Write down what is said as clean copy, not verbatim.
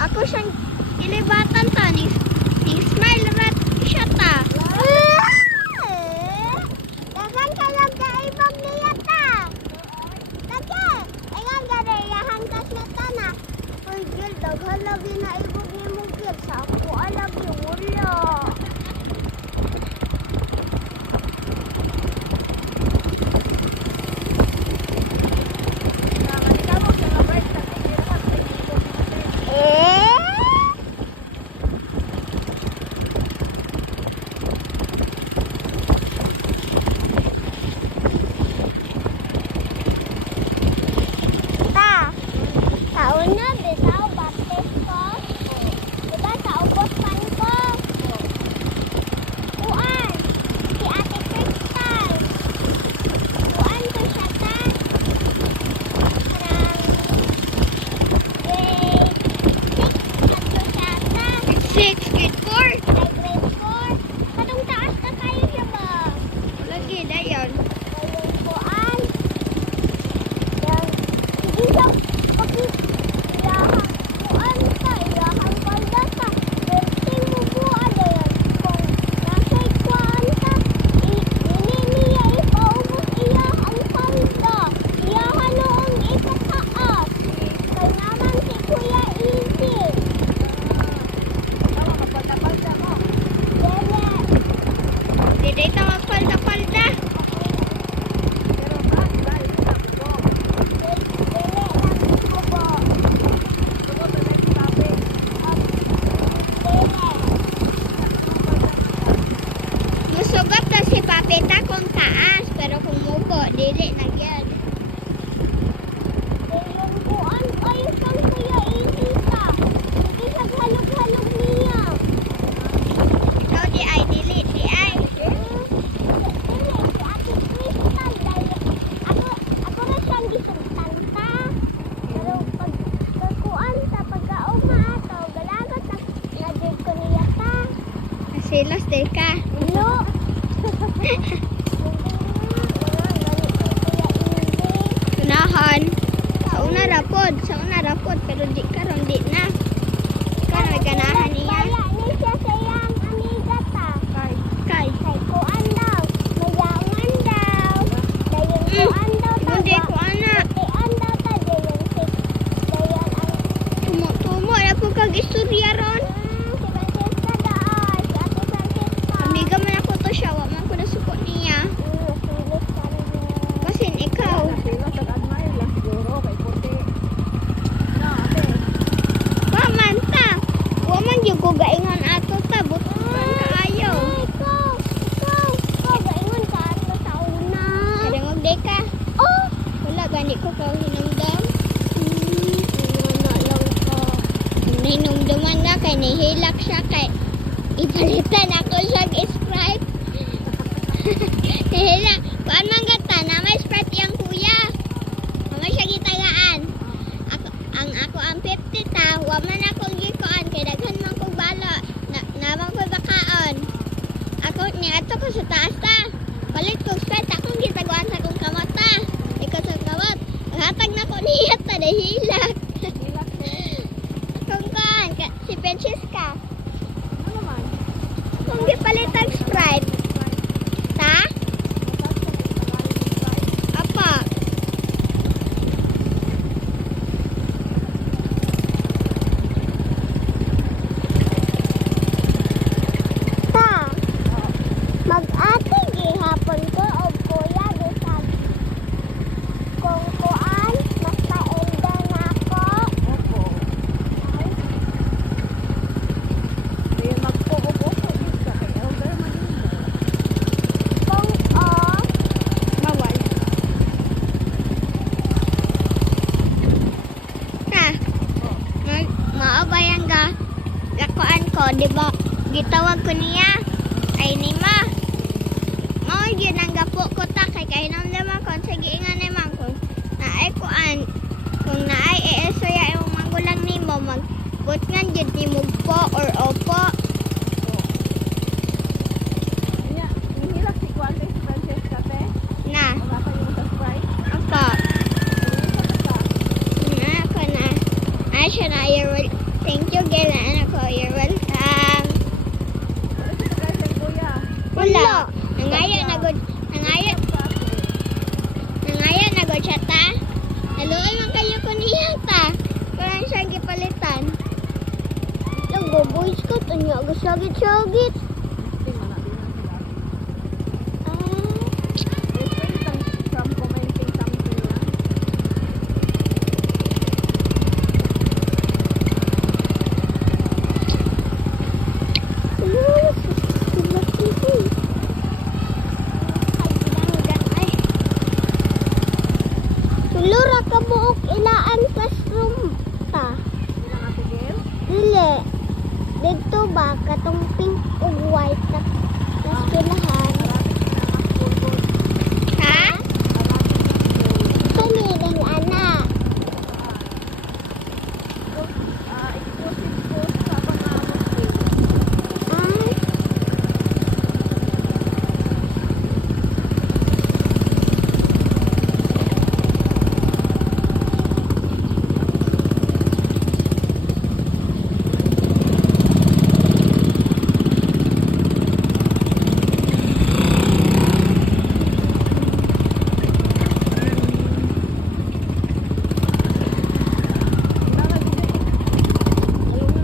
Ako siyang ilibatan ta. Ning smile rat siya ta. Dagan ka lang kaibag niya ta. Tage, ingan gade hangkas na ta na. Uy, Gil, daghan lagi na ibog ni mo, Gil. Sa ako alagi, wala. Tauna, bisaw, baptis ko. Diba, sa ubosan ko. Uan, si Ate Crystal. Uan ko siya ta. Parang grade 6 na to siya ta. 6, grade 4. Ay, grade 4. Katong taas na kayo siya ba? Lagi, dayon. Ayun po, an. Yan. Sige siya, ilahan palda ka. Berting mo po, yan. Kung nasa'y kuhaan ka, niya ipaubos iya ang palda. Iyahan noong ikataas. Kaya naman si Kuya Easy. Dele. Di ta magpalda-palda. Musugot na si Papita kung taas, pero kung mubo, dili na yan. Ayun po, ayos ang Kuya Easy ka. Hindi siya halog-halog niya. No, di ay, dili, di ay. Dili, si Ate Crystal. Ako na siyang gisugtan ta. Pero pag kuan ta, pagkauma ato, galagat na nagig ko niya ta. Silas de ka. No. Unahan. Sa una rapod, pero di karon di na. Karon ganahan niya. Kaya ni siya sayang amiga ta. Kay. Kay kuan daw. Mayaman daw. Dayon kuan daw ta. Hindi ko ana. Tian daw ta. Dayon ang Tumo na po kag istorya ron. si Francesca daw. Si Ate Francesca. Amiga man ako to siya, wa man ko nasuko niya. Silis ka rin niya. Basin ikaw. Wa man ta. Wa man gyud ko gaingon ato ta, buto man kaayo. Ikaw, gaingon ka ato sa una. Kadangog day ka. Oh! Wala gani ko ka hinungdam. Wala lang ka. Hinungdaman na kay nahilak siya kay ipalitan ako siya Sprite. Hila, kuan man gata na may Sprite yang kuya. Mama siya gitagaan. Ako ang 50 ta, wa man akong gikuan kay daghan man kog balo. Naman ko bakaon. Ako ni ato ko sa taas ta. Palit kog Sprite akong gitaguan sa kong kamot ta. Ikaw sa kamot. Hatag na ko niya ta nahilak. Akong kuan si Francesca. Kung gipalit ang Sprite. Ta? Apa? Ta, mag-ate gihapon ko o kuya bisag kung kuan mas paelda na ako. Kung Bawal. Ha? Maabayan ga. Gakuan ko, di ba? Gitawag ko niya. Ay ni ma. Mao yun ang gapo ko ta kay kahinamdaman ko sa giingan ni man ko. Naay kuan. Kung naay eesoya yung magulang nimo magbut nga jud nimo po or opo. Na. Ako. Na ako na. Ay siya na Thank you, Gil. Anak ko, you're welcome. Wala. Nangaya na good. Nangaya na good siya ta. Naluoy man kayo ko niya ta. Kaya siya gipalitan. Lago, boy scout. Ano, agad-sagit-sagit. Tulura ka buok ilaan classroom ta. Dili. Dito ba katong pink ug white na eskwelahan.